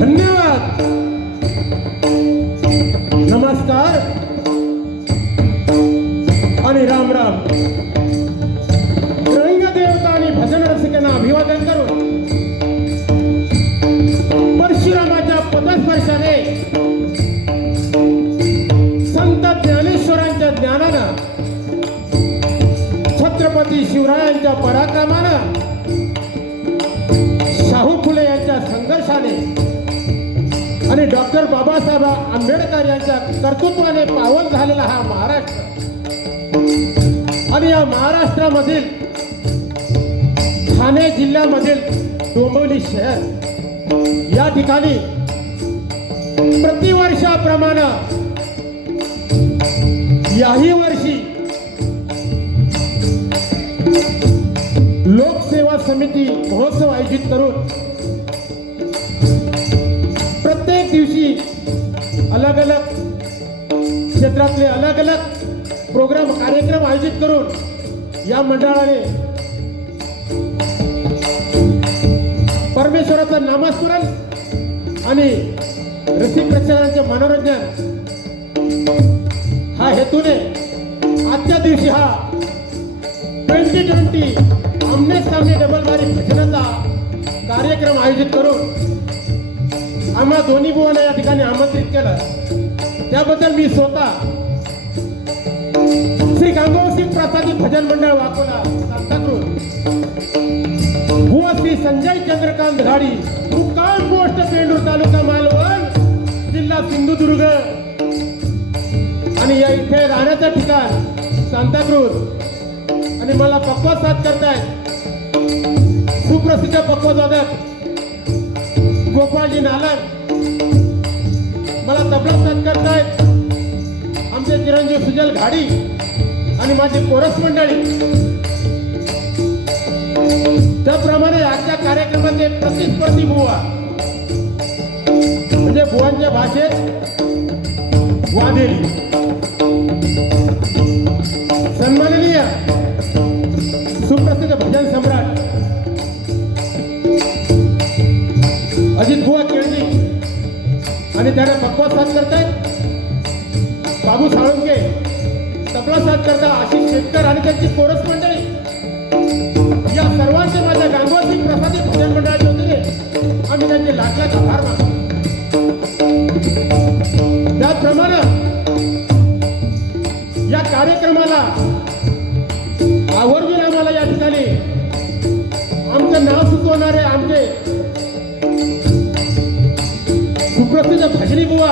धन्यवाद. नमस्कार आणि राम राम. रंग देवता आणि भजन रसिकांना अभिवादन करून परशुरामाच्या पदस्पर्शाने संत ज्ञानेश्वरांच्या ज्ञानानं, छत्रपती शिवरायांच्या पराक्रमानं, शाहू फुले यांच्या संघर्षाने आणि डॉक्टर बाबासाहेब आंबेडकर यांच्या कर्तृत्वाने पावन झालेला हा महाराष्ट्र आणि या महाराष्ट्रामधील ठाणे जिल्ह्यामधील डोंबिवली शहर या ठिकाणी प्रतिवर्षाप्रमाणे याही वर्षी लोकसेवा समिती महोत्सव आयोजित करून प्रत्येक दिवशी अलग अलग क्षेत्रातले अलग अलग प्रोग्राम कार्यक्रम आयोजित करून या मंडळाने परमेश्वराचं नामस्मरण आणि रसिक प्रेक्षकांचे मनोरंजन हा हेतूने आजच्या दिवशी हा 2020 आमने सामने डबल बारी भजनाचा कार्यक्रम आयोजित करून आम्हा दोन्ही बुवांना या ठिकाणी आमंत्रित केलं. त्याबद्दल मी स्वतः श्री गांगोसिंग प्रसादी भजन मंडळ वाकोला सांताक्रूज, बुवा श्री संजय चंद्रकांत घाडी, मुक्काम पोस्ट पेंडूर, तालुका मालवण, जिल्हा सिंधुदुर्ग आणि या इथे राहण्याचं ठिकाण सांताक्रूज आणि मला पक्वाद साथ करतायत सुप्रसिद्ध पक्वादवादक गोपाळजी नालर, मला तबला साथ करतायत आमचे चिरंजीव सुजल घाडी आणि माझी कोरस मंडळी. त्याप्रमाणे आजच्या कार्यक्रमाचे प्रतिस्पर्धी बुवा म्हणजे बुवांच्या भाषेत वादेरी सन्माननीय सुप्रसिद्ध भजन सम्राट अजित बुवा केळजी आणि त्याला पक्वाद साथ करतायत बाबू साळुंके, तबला साथ करता आशिष शेटकर आणि त्यांची कोरस मंडळी. या सर्वांचे माझ्या गांगोसिंग प्रसादी भजन मंडळाच्या वतीने आम्ही त्यांचे लाख लाख आभार मानतो. त्याचप्रमाणे या कार्यक्रमाला आवर्जून आम्हाला या ठिकाणी आमचं नाव सुचवणारे आमचे सुप्रसिद्ध भजनी बुवा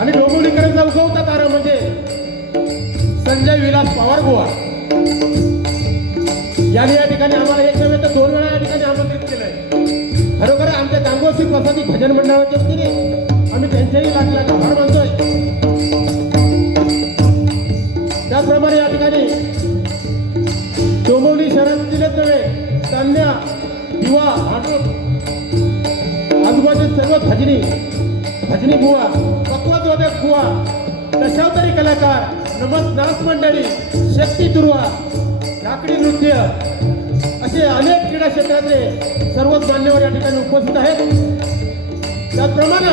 आणि डोंबिवलीकरांचा उगवता तारा म्हणजे संजय विलास पवार बुवा यांनी या ठिकाणी आम्हाला एक नव्हे तर 2 वेळा या ठिकाणी आमंत्रित केलंय. खरोखर आमच्या गांगोसिंग प्रसादी भजन मंडळाच्या वतीने आम्ही त्यांचेही लाख लाख आभार मानतोय. त्याचप्रमाणे या ठिकाणी डोंबिवली शहरातीलच नव्हे तान्या, दिवा, भांडूप आजूबाजूचे सर्व भजनी बुवा, पक्वादवादक बुवा, दशावतारी कलाकार, नाच मंडळी, शक्ती दुर्वा, लाकडी नृत्य असे अनेक क्रीडा क्षेत्रातले सर्वच मान्यवर या ठिकाणी उपस्थित आहेत. त्याचप्रमाणे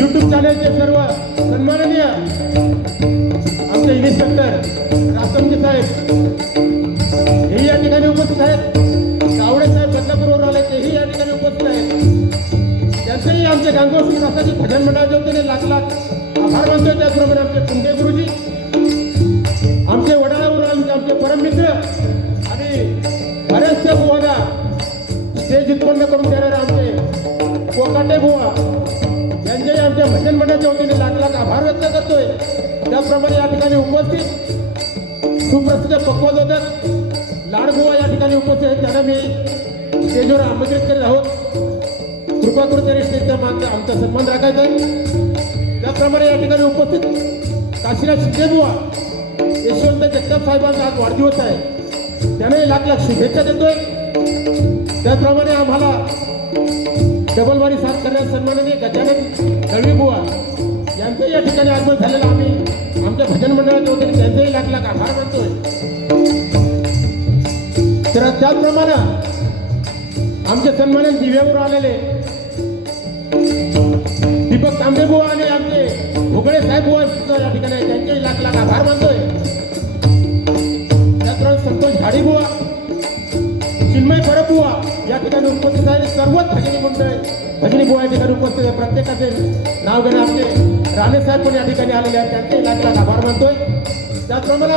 YouTube चॅनलचे सर्व सन्माननीय आमचे इन्स्पेक्टर रासमजी साहेब हेही या ठिकाणी उपस्थित आहेत. गावडे साहेब बदलापूरवरून आले तेही या ठिकाणी उपस्थित आहेत. त्यांचेही आमचे गांगोसिंग प्रसादी भजन मंडळाच्या वतीने लाख लाख आभार मानतोय. त्याचप्रमाणे आमचे पुंडे गुरुजी, आमचे वडाळावरून आमचे परममित्र आणि बऱ्याचशा बुवांना स्टेज उत्पन्न करून देणारे आमचे कोकाटे बुवा यांच्याही आमच्या भजन मंडळाच्या वतीने लाख लाख आभार व्यक्त करतोय. त्याप्रमाणे या ठिकाणी उपस्थित सुप्रसिद्ध पक्वादवादक लाडबुवा या ठिकाणी उपस्थित आहेत. त्यांना मी स्टेजवर आमंत्रित करीत आहोत. कृपा करून त्यांनी स्टेजचा आमचा सन्मान राखायचा आहे. त्याप्रमाणे या ठिकाणी उपस्थित काशीनाथ शिंदेबुवा, यशवंत जगताप साहेबांचा आज वाढदिवस आहे, त्याने लाख लाख शुभेच्छा देतोय. त्याचप्रमाणे आम्हाला डबलबारी साथ करण्यास सन्माननीय गजानन दळवीबुवा यांचंही या ठिकाणी आगमन झालेलं आम्ही आमच्या भजन मंडळाच्या वतीने त्यांचेही लाख लाख आभार मानतोय. तर त्याचप्रमाणे आमचे सन्मानित दिव्यावर आलेले दीपक तांबे बुवा आणि आमचे भोगळे साहेब बुवा सुद्धा या ठिकाणी त्यांचे लाख लाख आभार मानतोय. त्याचप्रमाणे संतोष झाडी बुवा, चिन्मय परब बुवा या ठिकाणी उपस्थित आहे. सर्वच भजनी मंडळ भजनी बुवा या ठिकाणी उपस्थित आहे. प्रत्येकाचे नाव घेणं आमचे राणे साहेब पण या ठिकाणी आलेले आहेत, त्यांचे लाख लाख आभार मानतोय. त्याचप्रमाणे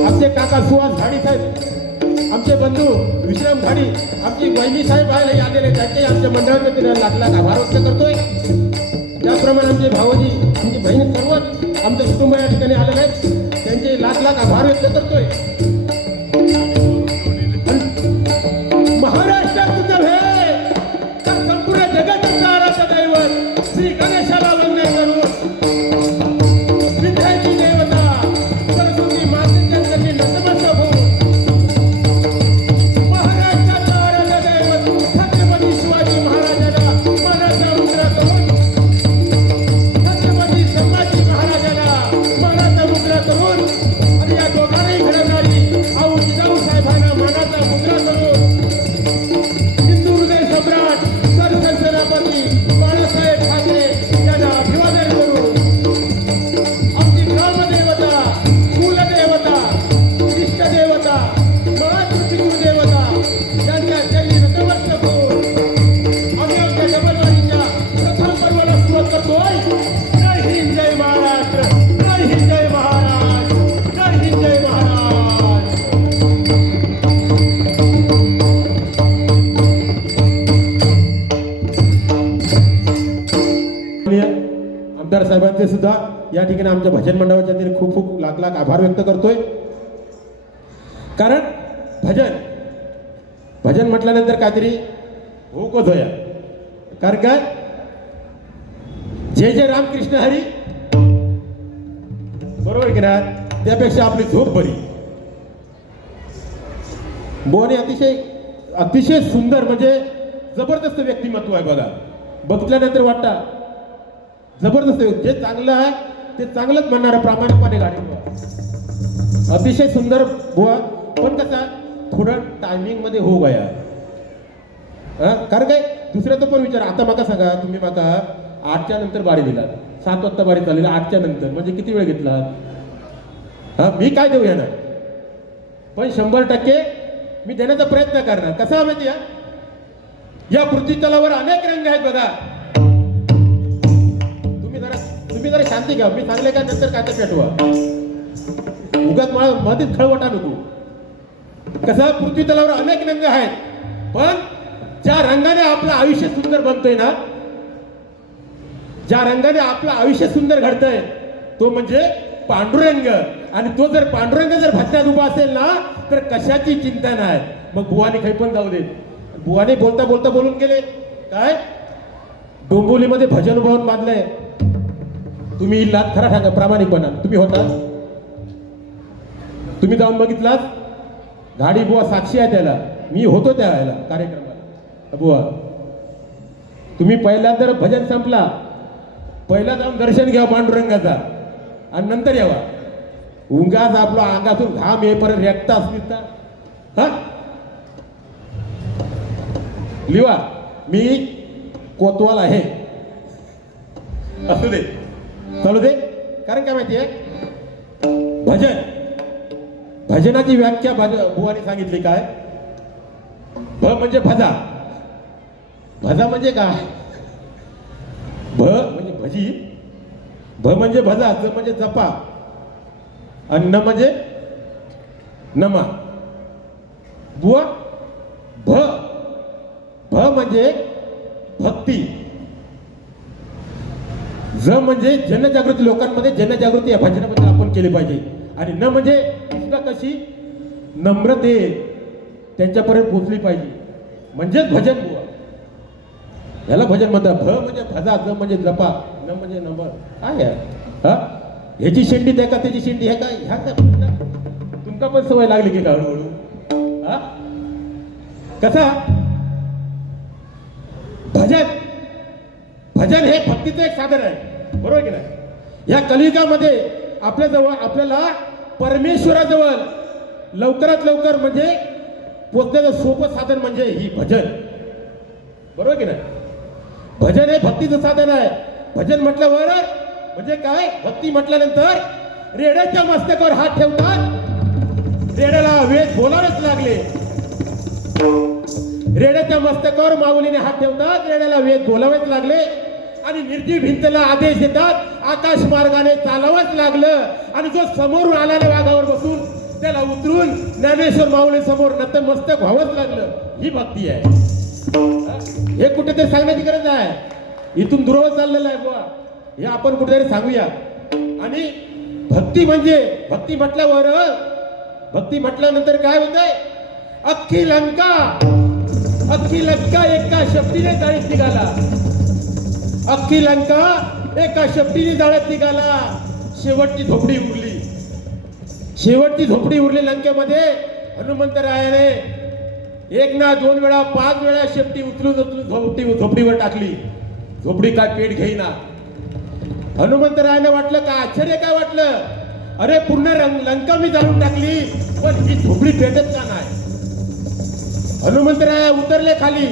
आमचे काका सुहास झाडी साहेब, आमचे बंधू विश्राम झाडी, आमची बहिणी साहेब आलेले त्यांचे आमच्या मंडळाचे तिने लाख लाख आभार व्यक्त करतोय. त्याचप्रमाणे आमचे भावजी, आमची बहिणी सर्वच आमचे कुटुंब या ठिकाणी आलेले आहेत, त्यांचे लाख लाख आभार व्यक्त करतोय. महाराष्ट्रात नव्हे तर संपूर्ण जगाचं आराध्य दैवत श्री गणेशाला वंदन करून विद्याची देवता सरस्वती मातेच्या चरणी नतमस्तक होऊन महाराष्ट्राचं आराध्य दैवत छत्रपती शिवाजी महाराजांना मानाचा मुद्रा करून छत्रपती संभाजी महाराजांना मानाचा मुद्रा करून आणि या दोघांनाही घडवणारी आऊ जिजाऊ साहेबांना मानाचा मुद्रा करून हिंदू हृदय सम्राट सरसेनापती बाळासाहेब ठाकरे यांना अभिवादन करून आमची ग्रामदेवता, कुलदेवता, इष्टदेवता, महाकृतिदेवता यांच्या चरणी नतमस्तक होऊन आम्ही आमच्या डबलवाडीच्या प्रथम पर्वाला सुरुवात करतोय. जय हिंद, जय महाराष्ट्र, जय हिंद, जय महाराष्ट्र, जय हिंद, जय महाराष्ट्र. आमदार साहेबांचे सुद्धा या ठिकाणी आमच्या भजन मंडळाच्या वतीने खूप खूप लाख लाख आभार व्यक्त करतोय. कारण भजन म्हटल्यानंतर काहीतरी होकच होया. कारण काय, जय जय रामकृष्ण हरी, बरोबर की नाही, त्यापेक्षा आपली झोप बरी. बोने अतिशय अतिशय सुंदर म्हणजे जबरदस्त व्यक्तिमत्व आहे बघा. बघितल्यानंतर वाटतं जबरदस्त, जे चांगलं आहे ते चांगलंच म्हणणारा प्रामाणिकपणे गाडी बुवा. अतिशय सुंदर बुवा, पण कसा थोडं टायमिंग मध्ये हो गया. कारण काय दुसऱ्याचं पण विचार. आता मका सांगा, तुम्ही मका 8च्या नंतर बारी दिला, 7 वाजता बारी चालली, 8च्या नंतर म्हणजे किती वेळ घेतला. हा, मी काय देऊ येणार, पण 100% मी देण्याचा प्रयत्न करणार. कसा माहिती आहे, या पृथ्वी तलावर अनेक रंग आहेत बघा. तुम्ही जरा शांती घ्या, मी सांगले का नंतर काय तर पेटवा, उगाच मला मध्येच खळवटा नको. कसा पृथ्वी तलावर अनेक रंग आहेत, पण ज्या रंगाने आपलं आयुष्य सुंदर बनतोय ना, ज्या रंगाने आपलं आयुष्य सुंदर घडतंय तो म्हणजे पांडुरंग. आणि तो जर पांडुरंग जर भजनात उभा असेल ना तर कशाची चिंता नाही. मग बुवाने काही पण जाऊ देत. बुवाने बोलता बोलता बोलून गेले काय, डोंबिवलीमध्ये भजन भवन बांधलंय. तुम्ही इल्लात खरा सांगा प्रामाणिकपणा, तुम्ही होता, तुम्ही जाऊन बघितलात, गाडी बुवा साक्षी आहे त्याला, मी होतो त्या याला कार्यक्रमाला. बुवा तुम्ही पहिल्यांदा भजन संपला, पहिला जाऊन दर्शन घ्या पांडुरंगाचा आणि नंतर यावा. उंगाच आपला अंगातून घाम येईपर्यंत रेखता असली हा लिवा, मी कोतवाल आहे असू दे, चालू दे. कारण काय माहितीये, भजनाची व्याख्या बुवाने सांगितली काय, भ म्हणजे भजा. भजा म्हणजे काय, भ म्हणजे भजी, भ म्हणजे भजा, ज म्हणजे जपा, आणि न म्हणजे नमा. बुवा भ म्हणजे भक्ती, ज म्हणजे जनजागृती, लोकांमध्ये जनजागृती या भजनाबद्दल आपण केली पाहिजे. आणि न म्हणजे सुद्धा कशी नम्रते त्यांच्यापर्यंत पोहोचली पाहिजे, म्हणजेच भजन बुवा. याला भजन म्हणतात. भ म्हणजे भजा, ज म्हणजे जपा, न म्हणजे नंबर. काय हा, ह्याची शेंडी द्या का त्याची शेंडी आहे का, ह्या का तुमका पण सवय लागली की का हळूहळू. हा कसा भजन हे भक्तीचं एक साधन आहे, बरोबर की नाही. या कलियुगामध्ये आपल्याजवळ आपल्याला परमेश्वराजवळ लवकरात लवकर म्हणजे पोचण्याचं सोपं साधन म्हणजे ही भजन. बरोबर की नाही? भजन हे भक्तीचं साधन आहे. भजन म्हटल्यावर म्हणजे काय? भक्ती म्हटल्यानंतर रेड्याच्या मस्तकावर हात ठेवतात. रेड्याला वेद बोलावेच लागले. रेड्याच्या मस्तकावर माऊलीने हात ठेवतात. रेड्याला वेद बोलावेच लागले आणि निर्जीव भिंतला आदेश देतात. आकाश मार्गाने चालावंच लागलं आणि जो समोरून आल्याने वाघावर बसून त्याला उतरून ज्ञानेश्वर माऊली समोर नतमस्तक व्हावंच लागलं. ही भक्ती आहे. हे कुठेतरी सांगण्याची गरज आहे. इथून दुरावत चाललेलं आहे बुवा. हे आपण कुठेतरी सांगूया. आणि भक्ती म्हणजे भक्ती म्हटल्यानंतर काय होतंय? अख्खी लंका एका शब्दीने जाळीत निघाला. अख्खी लंका एका शब्दीने जाळ्यात निघाला. शेवटची झोपडी उरली लंकेमध्ये. हनुमंतरायाने एक ना दोन वेळा 5 वेळा शेपटी उचलून झोपडीवर टाकली. झोपडी काय पेट घेईना. हनुमंतरायाने वाटलं का आश्चर्य काय वाटलं? अरे पूर्ण लंका मी जाळून टाकली पण ही झोपडी पेटत का नाही? हनुमंतराय उतरले खाली.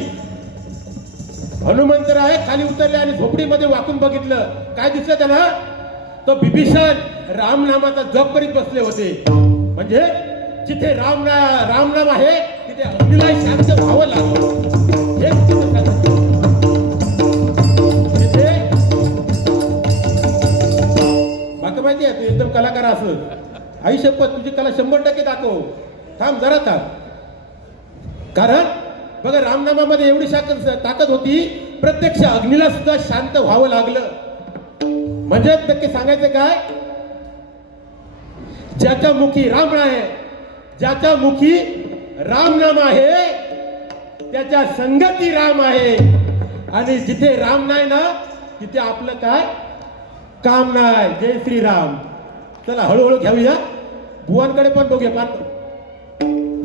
हनुमंतराय खाली उतरले आणि झोपडीमध्ये वाकून बघितलं. काय दिसलं त्यांना? तो बिभीषण रामनामाचा जप करीत बसले होते. म्हणजे जिथे राम नाम आहे तिथे अग्नीला शांत व्हावं लागलं. तिथे बाकी माहिती आहे, तू एकदम कलाकार असं. आई शपथ तुझी कला 100% दाखव. थांब जरा थांब. कारण बघा रामनामामध्ये एवढी ताकद होती, प्रत्यक्ष अग्नीला सुद्धा शांत व्हावं लागलं. म्हणजे नक्की सांगायचं काय? ज्याच्या मुखी राम आहे, ज्याच्या मुखी राम नाम आहे त्याच्या संगती राम आहे. आणि जिथे राम नाही ना तिथे आपलं काय काम नाही. जय श्रीराम. चला हळूहळू घेऊया. बुवांकडे पण बघूया.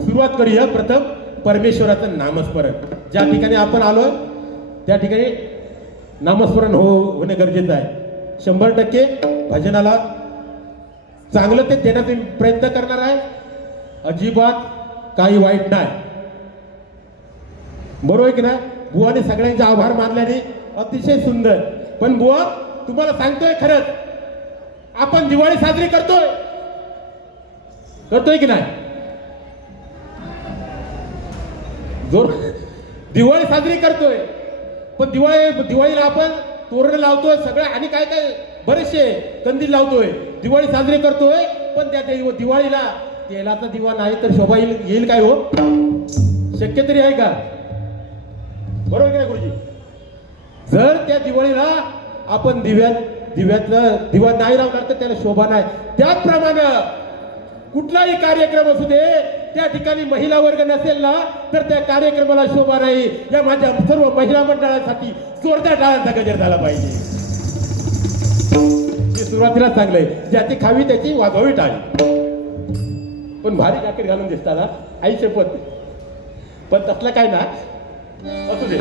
सुरुवात करूया प्रथम परमेश्वराचं नामस्मरण. ज्या ठिकाणी आपण आलो त्या ठिकाणी नामस्मरण होणे गरजेचं आहे. 100% भजनाला चांगलं ते देण्याचा प्रयत्न करणार आहे. अजिबात काही वाईट नाही. बरोबर की नाही? बुवाने सगळ्यांचे आभार मानल्याने अतिशय सुंदर. पण बुवा तुम्हाला सांगतोय खरंच आपण दिवाळी साजरी करतोय की नाही? दिवाळी साजरी करतोय. पण दिवाळीला आपण तोरण लावतोय सगळं आणि काय काय बरेचसे कंदील लावतोय. दिवाळी साजरी करतोय पण त्या दिवाळीला तेलाचा दिवा नाही तर शोभा येईल काय हो? शक्य तरी आहे का? बरोबर काय गुरुजी? जर त्या दिवाळीला आपण दिव्याचा दिवा नाही लावणार तर त्याला शोभा नाही. त्याचप्रमाणे कुठलाही कार्यक्रम असू दे त्या ठिकाणी महिला वर्ग नसेल ना तर त्या कार्यक्रमाला शोभा नाही. या माझ्या सर्व महिला मंडळासाठी जोरदार टाळ्यांचा गजर झाला पाहिजे. हे सुरुवातीला चांगलंय. ज्याची खावी त्याची वाजवावी टाळी. पण भारी जॅकेट घालून दिसतात ना आई शपथ. पण तसलं काय ना असू दे.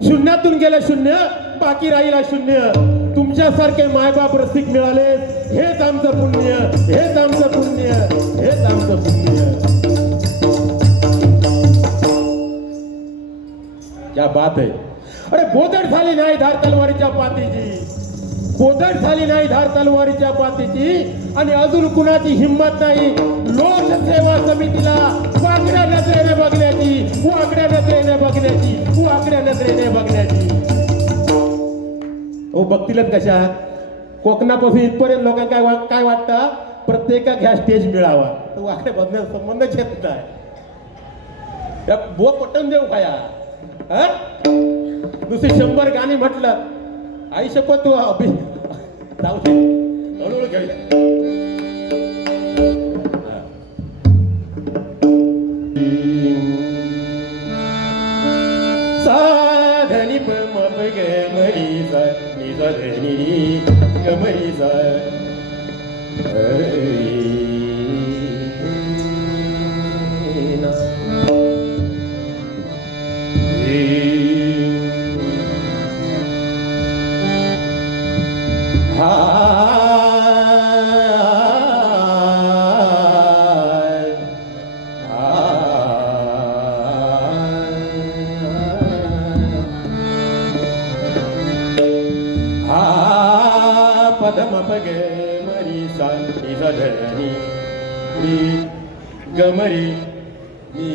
शून्यातून गेलं शून्य बाकी राहिला शून्य. तुमच्यासारखे मायबाप रसिक मिळाले हेच आमचं पुण्य. हेच आमचं पुण्य. हेच आमचं पुण्य. क्या बात आहे. अरे बोधड झाली नाही धार तलवारीच्या पातीची. बोधड झाली नाही धार तलवारीच्या पातीची. आणि अजून कुणाची हिंमत नाही लोकसेवा समितीला वाकड्या नजरेने बघण्याची. वाकड्या नजरेने बघण्याची. वाकड्या नजरेने बघण्याची. ओ बघतीलच कशा कोकणापासून इथपर्यंत लोकांना काय वाटतं? प्रत्येका घ्या स्टेज मिळावा. तर वाकड्या बघण्याचा संबंधच येत नाही. त्या बुवा पटवून देऊ का या? दुसरी 100 गाणी म्हटलं आई शपथ तू जाऊ दे. हळूहळू घेऊया. साधनी मरी सा नि सा धनी गमरी सा. पदम पगे मरी सा धनी मी गमरी मी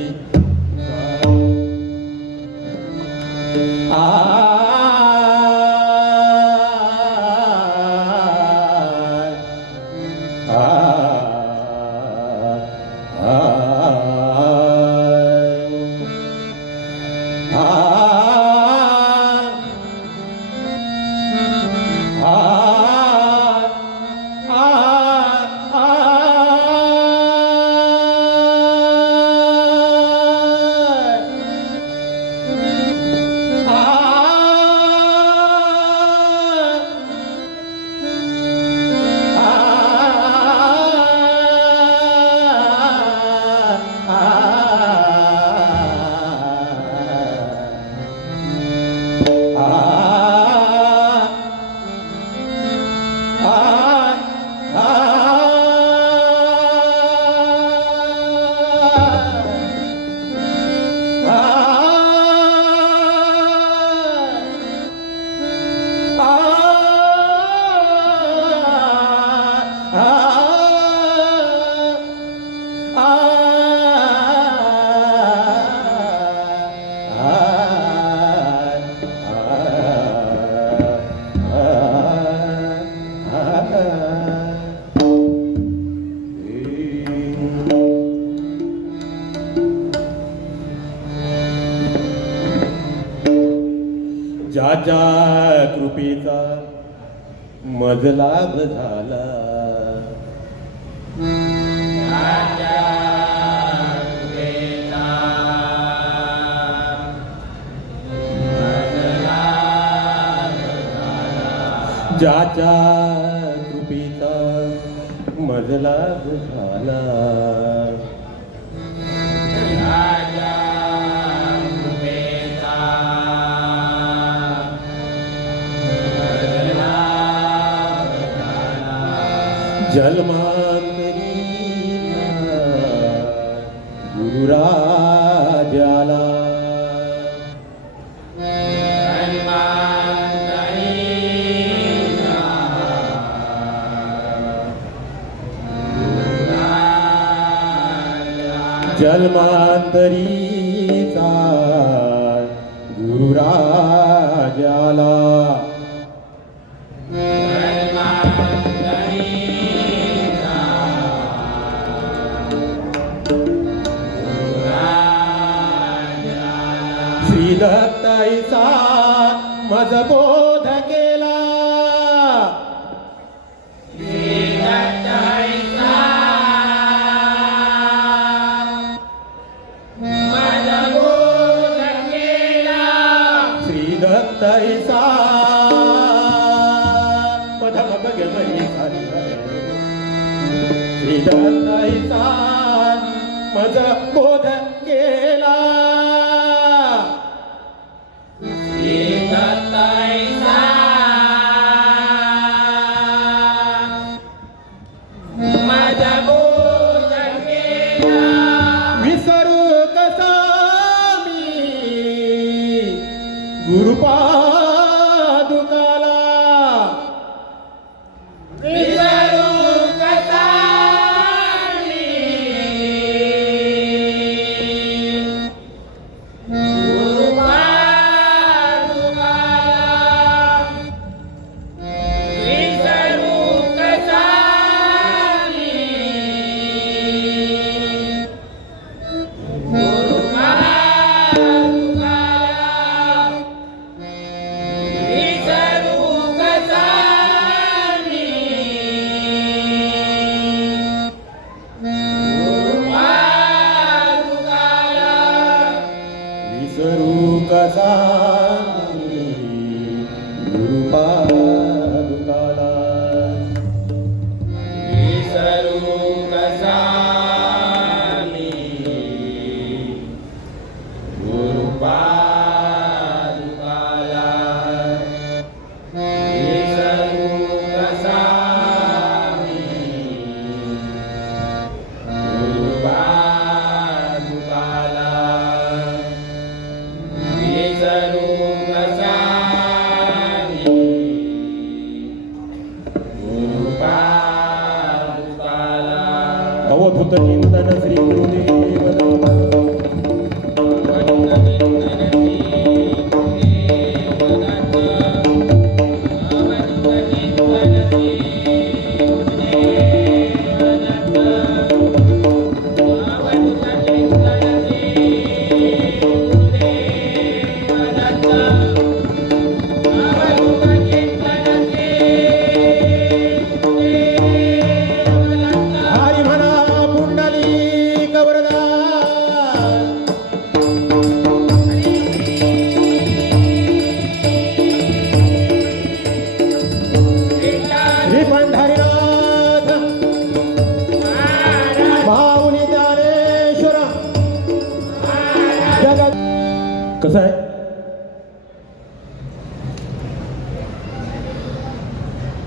ज्याच्या कृपेचा मजलाभ झाला ज्याच्या कृपेचा मजलाभ झाला जन्मांतरी गुरुराजाला जन्मांतरीचा गुरुराजाला श्रीदत्ताईचा मज बोध केला श्रीदत्ताईचा पदम बगे मरी सारी श्रीदत्ताईचा मज बोध केला विसरू कसा मी गुरुपादुकाला विसरू कसा मी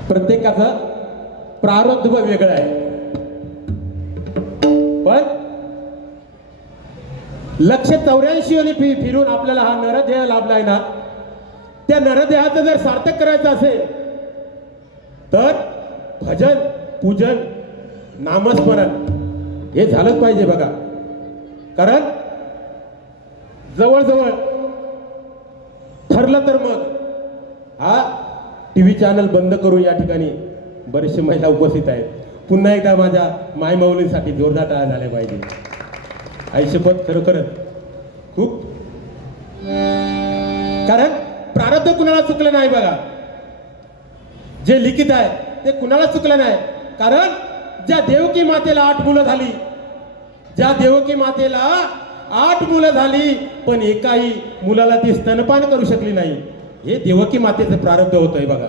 प्रत्येकाचा प्रारब्ध वेगळा आहे. पण 184 आणि फिरून आपल्याला हा नरदेह लाभलाय ना, त्या नरदेहाचं जर सार्थक करायचं असेल तर भजन, पूजन, नामस्मरण हे झालंच पाहिजे बघा. कारण जवळजवळ ठरलं तर मग हा टीव्ही चॅनल बंद करून या ठिकाणी बरेचसे महिला उपस्थित आहेत. पुन्हा एकदा माझ्या मायमाऊलींसाठी जोरदार टाळ्या झाल्या पाहिजे. आयुष्यपत खरोखरच खूप, कारण प्रारब्ध कुणाला चुकलं नाही बघा. जे लिखित आहे ते कुणाला चुकलं नाही. कारण ज्या देवकी मातेला 8 मुलं झाली, ज्या देवकी मातेला 8 मुलं झाली, पण एकाही मुलाला ती स्तनपान करू शकली नाही, हे देवकी मातेचं प्रारब्ध होतंय बघा.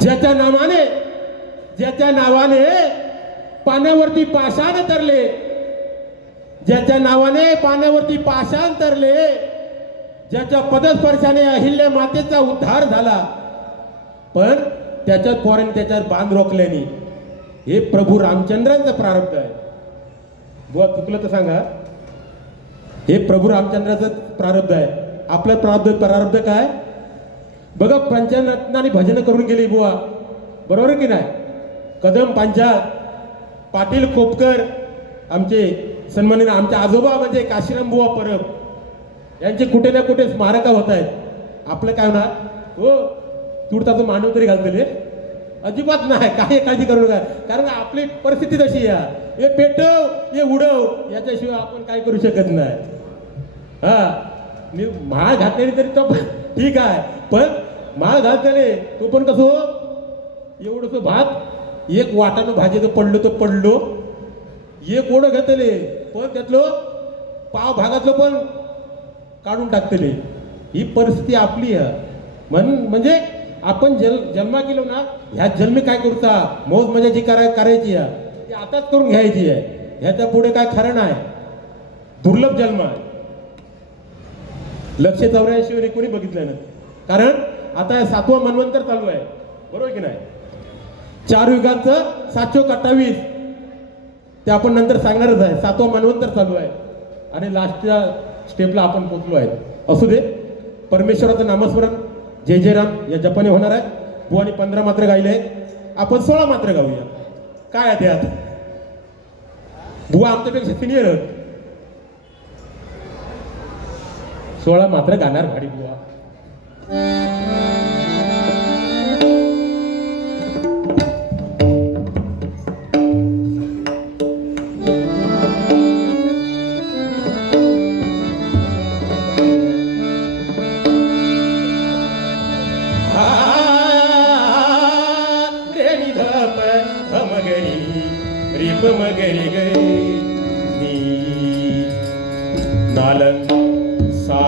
ज्याच्या नावाने पाण्यावरती पाषाण तरले, ज्याच्या नावाने पाण्यावरती पाषाण तरले, ज्याच्या पदस्पर्शाने अहिल्या मातेचा उद्धार झाला, पण त्याच्यात पोरांनी त्याच्यावर बांध रोखल्याने, हे प्रभू रामचंद्रांचं प्रारब्ध आहे. बुवा चुकलं तर सांगा. हे प्रभू रामचंद्राचं प्रारब्ध आहे. आपलं प्रारब्ध काय बघा. पंचरत्नांनी भजन करून गेली बुवा, बरोबर की नाही. कदम पांचाळ, पाटील खोपकर, आमचे सन्माननीय आमचे आजोबा म्हणजे काशीराम बुवा परब, यांचे कुठे ना कुठे स्मारक होत आहेत. आपलं काय होणार हो, तुडताचं मांडव तरी घालतले अजिबात नाही. काही काळजी करू नका. कारण आपली परिस्थिती तशी आहे. हे पेटव, हे उडव, याच्याशिवाय आपण काय करू शकत नाही. हा, मी माळ घातलेली तरी तो ठीक आहे, पण माळ घालतले तो पण कसं एवढंसं भात, एक वाटानं भाजीचं पडलं तर पडलो, एक ओढं घातले पण त्यातलं पाव भागातलं पण काढून टाकतले. ही परिस्थिती आपली आहे. म्हणजे आपण जन्मा केलो ना, ह्या जन्मी काय करूचा मौज मजा जी करायची आहे ती आताच करून घ्यायची आहे. ह्याच्या पुढे काय खरं नाही. दुर्लभ जन्म आहे. 184 कोणी बघितलं ना. कारण आता 7वं मन्वंतर चालू आहे, बरोबर की नाही. 4 युगांचं 728 ते आपण नंतर सांगणारच आहे. 7वं मन्वंतर चालू आहे आणि लास्टच्या स्टेपला आपण पोहोचलो आहे. असू दे, परमेश्वराचं नामस्मरण जय जय राम या जपाने होणार आहे. बुवानी 15 मात्र गायले आहेत, आपण 16 मात्र गाऊया. काय आहे त्यात, बुवा आमच्यापेक्षा सिनियर आहेत. 16 मात्र गाणार भाडी बुवा. मगरी गरी नालन सा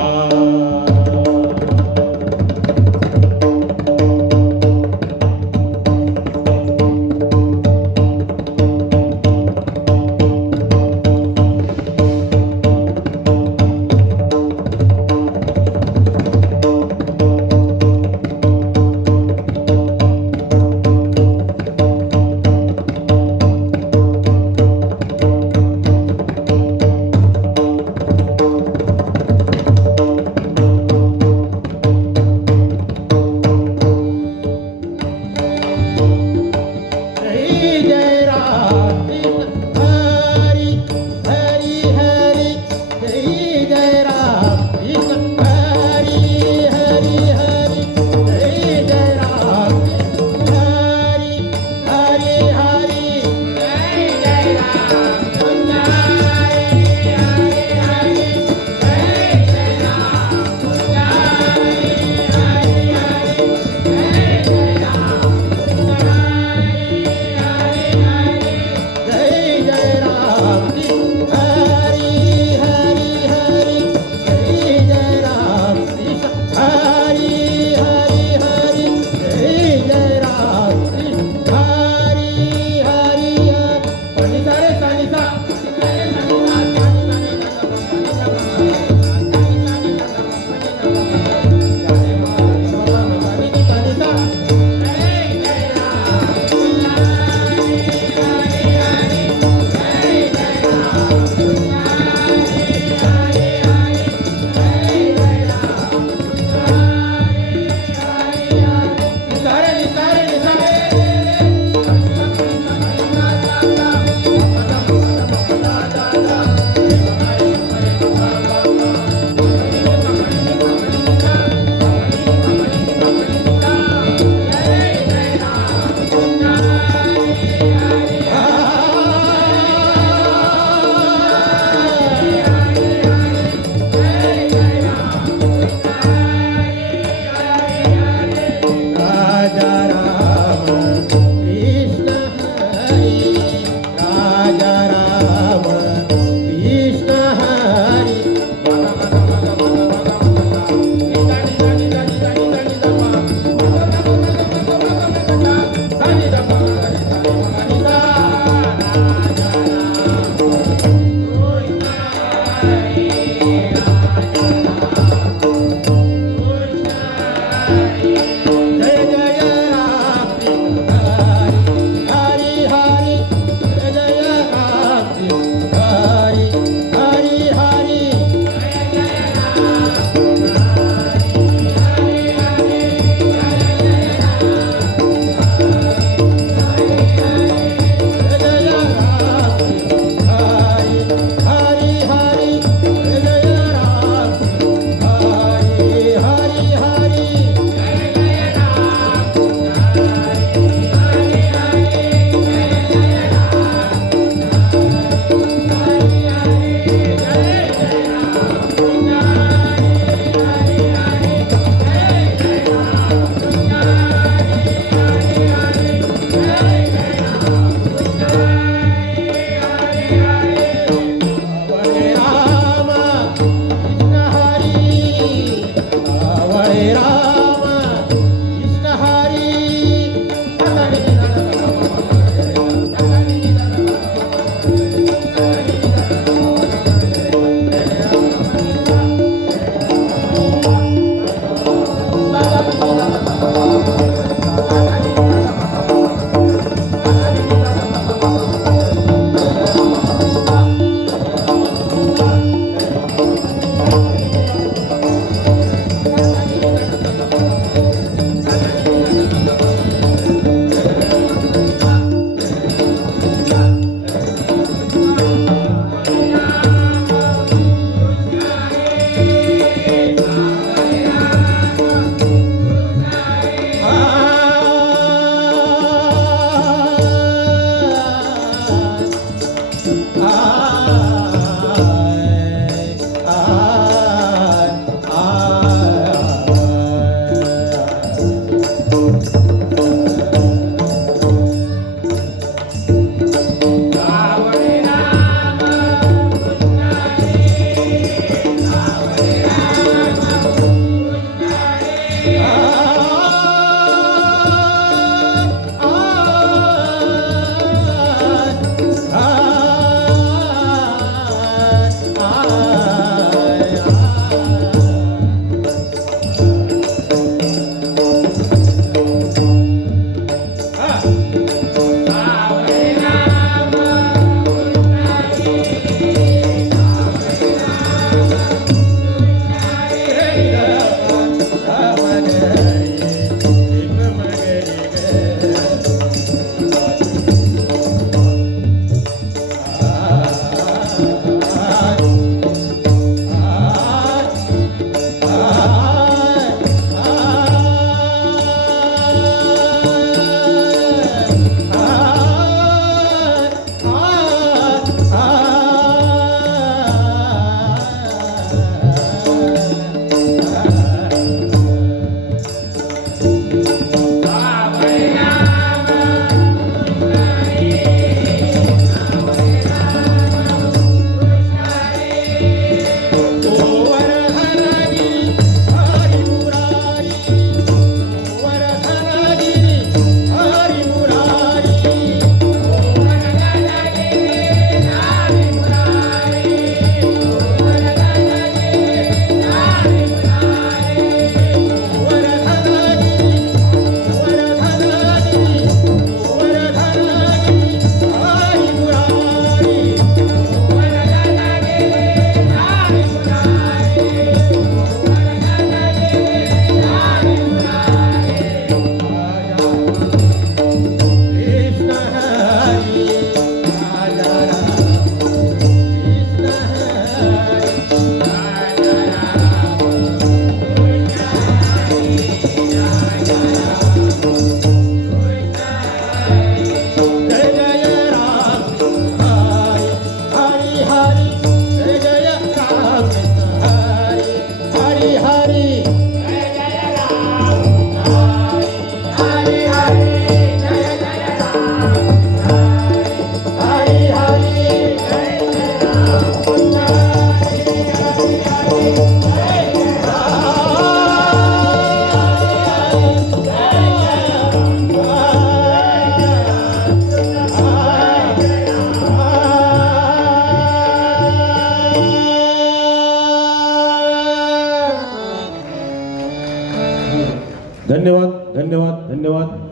धन्यवाद धन्यवाद धन्यवाद.